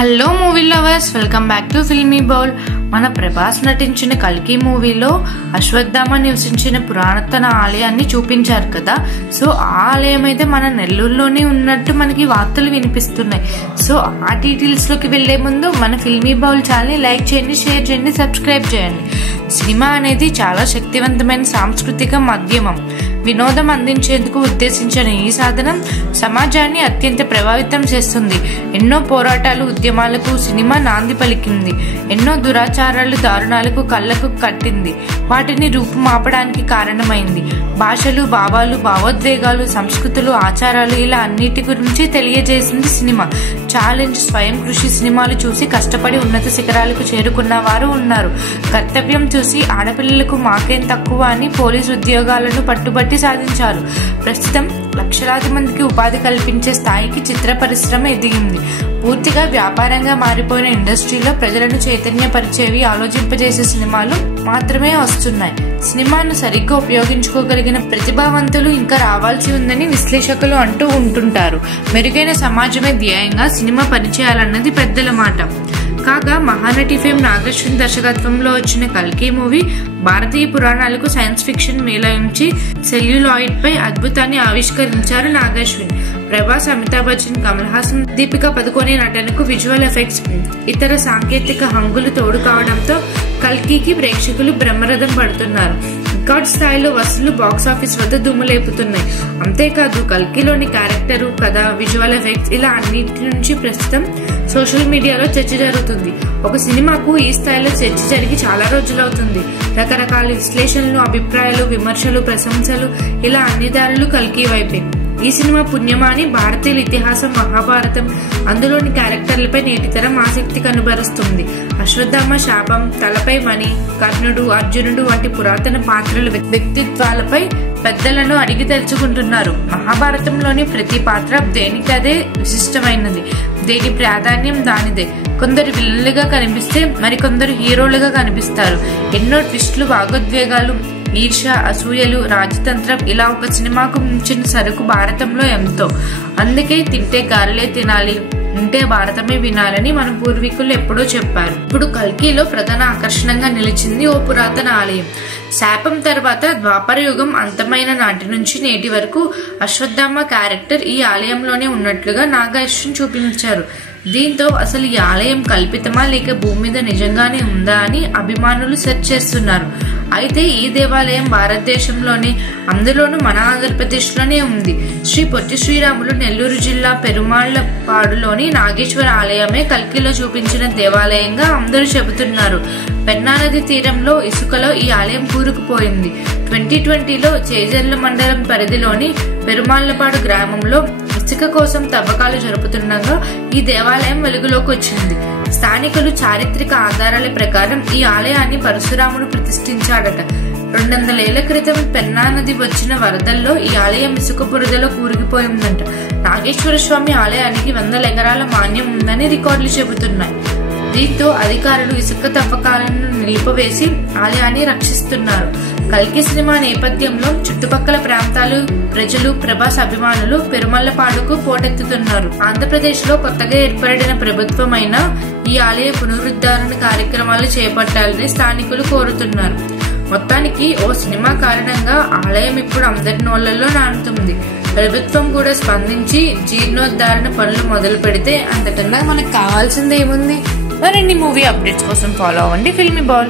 Hello movie lovers, welcome back to filmy bowl. మన ప్రభాస్ నటించిన కల్కి మూవీలో అశ్వత్థామ నివసించిన పురాతన ఆలయాన్ని చూపించారు కదా. సో ఆ ఆలయం అయితే మన నెల్లూరులోనే ఉన్నట్టు మనకి వార్తలు వినిపిస్తున్నాయి. సో ఆ డీటెయిల్స్ లోకి వెళ్లే ముందు మన ఫిల్మీ బౌల్ ఛానల్ లైక్ చేయండి, షేర్ చేయండి, సబ్స్క్రైబ్ చేయండి. సినిమా అనేది చాలా శక్తివంతమైన సాంస్కృతిక మాధ్యమం. వినోదం అందించేందుకు ఉద్దేశించిన ఈ సాధనం సమాజాన్ని అత్యంత ప్రభావితం చేస్తుంది. ఎన్నో పోరాటాలు, ఉద్యమాలకు సినిమా నాంది పలికింది. ఎన్నో దురాచారాలు, దారుణాలకు కళ్ళకు కట్టింది. వాటిని రూపుమాపడానికి కారణమైంది. భాషలు, భావాలు, భావోద్వేగాలు, సంస్కృతులు, ఆచారాలు ఇలా అన్నిటి గురించి తెలియజేసింది సినిమా. ఛాలెంజ్, స్వయం కృషి సినిమాలు చూసి కష్టపడి ఉన్నత శిఖరాలకు చేరుకున్న వారు ఉన్నారు. కర్తవ్యం చూసి ఆడపిల్లలకు మాకేం తక్కువ అని పోలీసు ఉద్యోగాలను పట్టుబట్టి సాధించారు. ప్రస్తుతం లక్షలాది మందికి ఉపాధి కల్పించే స్థాయికి చిత్ర పరిశ్రమ ఎదిగింది. పూర్తిగా వ్యాపారంగా మారిపోయిన ఇండస్ట్రీలో ప్రజలను చైతన్యపరిచేవి, ఆలోచింపజేసే సినిమాలు మాత్రమే వస్తున్నాయి. సినిమాను సరిగ్గా ఉపయోగించుకోగలిగిన ప్రతిభావంతులు ఇంకా రావాల్సి ఉందని విశ్లేషకులు అంటూ ఉంటుంటారు. మెరుగైన సమాజమే ధ్యేయంగా సినిమా పనిచేయాలన్నది పెద్దల మాట. కాగా మహానటి ఫేమ్ నాగశ్విన్ దర్శకత్వంలో వచ్చిన కల్కి మూవీ భారతీయ పురాణాలకు సైన్స్ ఫిక్షన్ మేళవించి సెల్యులాయిడ్ పై అద్భుతాన్ని ఆవిష్కరించారు నాగశ్విన్. ప్రభాస్, అమితాబ్ బచ్చన్, కమల్ హాసన్, దీపికా పదుకొనే నటనకు విజువల్ ఎఫెక్ట్స్, ఇతర సాంకేతిక హంగులు తోడు కావడంతో కల్కికి ప్రేక్షకులు బ్రహ్మరథం పడుతున్నారు. రికార్డ్ స్థాయిలో వసూలు బాక్సాఫీస్ వద్ద దుమ్ములేపుతున్నాయి. అంతేకాదు కల్కిలోని క్యారెక్టరు, కథ, విజువల్ ఎఫెక్ట్స్ ఇలా అన్నిటి నుంచి ప్రస్తుతం సోషల్ మీడియాలో చర్చ జరుగుతుంది. ఒక సినిమాకు ఈ స్థాయిలో చర్చ జరిగి చాలా రోజులవుతుంది. రకరకాల విశ్లేషణలు, అభిప్రాయాలు, విమర్శలు, ప్రశంసలు ఇలా అన్ని దారులు కల్కి వైపే. ఈ సినిమా పుణ్యమాని భారతీయుల ఇతిహాసం, మహాభారతం, అందులోని క్యారెక్టర్లపై నేటి తరం ఆసక్తి కనుబరుస్తుంది. అశ్వత్థామ శాపం, తలపై మణి, కర్ణుడు, అర్జునుడు వంటి పురాతన పాత్రల వ్యక్తిత్వాలపై పెద్దలను అడిగి తెలుసుకుంటున్నారు. మహాభారతంలోని ప్రతి పాత్ర దేనికదే విశిష్టమైనది, దేని ప్రాధాన్యం దానిదే. కొందరు విలన్లుగా కనిపిస్తే మరికొందరు హీరోలుగా కనిపిస్తారు. ఎన్నో ట్విస్టులు, భావోద్వేగాలు, ఈర్ష, అసూయలు, రాజతంత్రం ఇలా ఒక సినిమాకు మించిన సరుకు భారతంలో ఎంతో. అందుకే తింటే గారెలే తినాలి, ఉంటే భారతమే వినాలని మన పూర్వీకులు ఎప్పుడో చెప్పారు. ఇప్పుడు కల్కిలో ప్రధాన ఆకర్షణగా నిలిచింది ఓ పురాతన ఆలయం. శాపం తర్వాత ద్వాపర యుగం అంతమైన నాటి నుంచి నేటి వరకు అశ్వత్థామ క్యారెక్టర్ ఈ ఆలయంలోనే ఉన్నట్లుగా నాగార్జున చూపించారు. దీంతో అసలు ఈ ఆలయం కల్పితమా లేక భూమి మీద నిజంగానే ఉందా అని అభిమానులు సెర్చ్ చేస్తున్నారు. అయితే ఈ దేవాలయం భారతదేశంలోనే, అందులోనూ మన ఆంధ్రప్రదేశ్ లోనే ఉంది. శ్రీ పొట్టి శ్రీరాములు నెల్లూరు జిల్లా పెరుమాళ్లపాడులోని నాగేశ్వర ఆలయమే కల్కిలో చూపించిన దేవాలయంగా అందరూ చెబుతున్నారు. పెన్నా నది తీరంలో ఇసుకలో ఈ ఆలయం కూరుకుపోయింది. 2020లో చేజర్ల మండలం పరిధిలోని పెరుమాళ్లపాడు గ్రామంలో ఇసుక కోసం తవ్వకాలు జరుపుతుండగా ఈ దేవాలయం వెలుగులోకి వచ్చింది. స్థానికులు చారిత్రక ఆధారాల ప్రకారం ఈ ఆలయాన్ని పరశురాముడు ప్రతిష్ఠించాడట. 200 ఏళ్ల క్రితం పెన్నా నది వచ్చిన వరదల్లో ఈ ఆలయం ఇసుక బురదలో కూరుకుపోయిందంట. నాగేశ్వర స్వామి ఆలయానికి 100 ఎకరాల మాన్యం ఉందని రికార్డులు చెబుతున్నాయి. దీంతో అధికారులు ఇసుక తవ్వకాలను నిలిపివేసి ఆలయాన్ని రక్షిస్తున్నారు. కల్కి సినిమా నేపథ్యంలో చుట్టుపక్కల ప్రాంతాలు ప్రజలు, ప్రభాస్ అభిమానులు పెరుమళ్లపాడుకు పోటెత్తుతున్నారు. ఆంధ్రప్రదేశ్ లో కొత్తగా ఏర్పడిన ప్రభుత్వమైన ఈ ఆలయ పునరుద్ధరణ కార్యక్రమాలు చేపట్టాలని స్థానికులు కోరుతున్నారు. మొత్తానికి ఓ సినిమా కారణంగా ఆలయం ఇప్పుడు అందరి నోళ్లలో నానుతుంది. ప్రభుత్వం కూడా స్పందించి జీర్ణోద్ధరణ పనులు మొదలు పెడితే అంతకన్నా మనకు కావాల్సింది ఏముంది? మరిన్ని మూవీ అప్డేట్స్ కోసం ఫాలో అవ్వండి ఫిల్మీ బౌల్.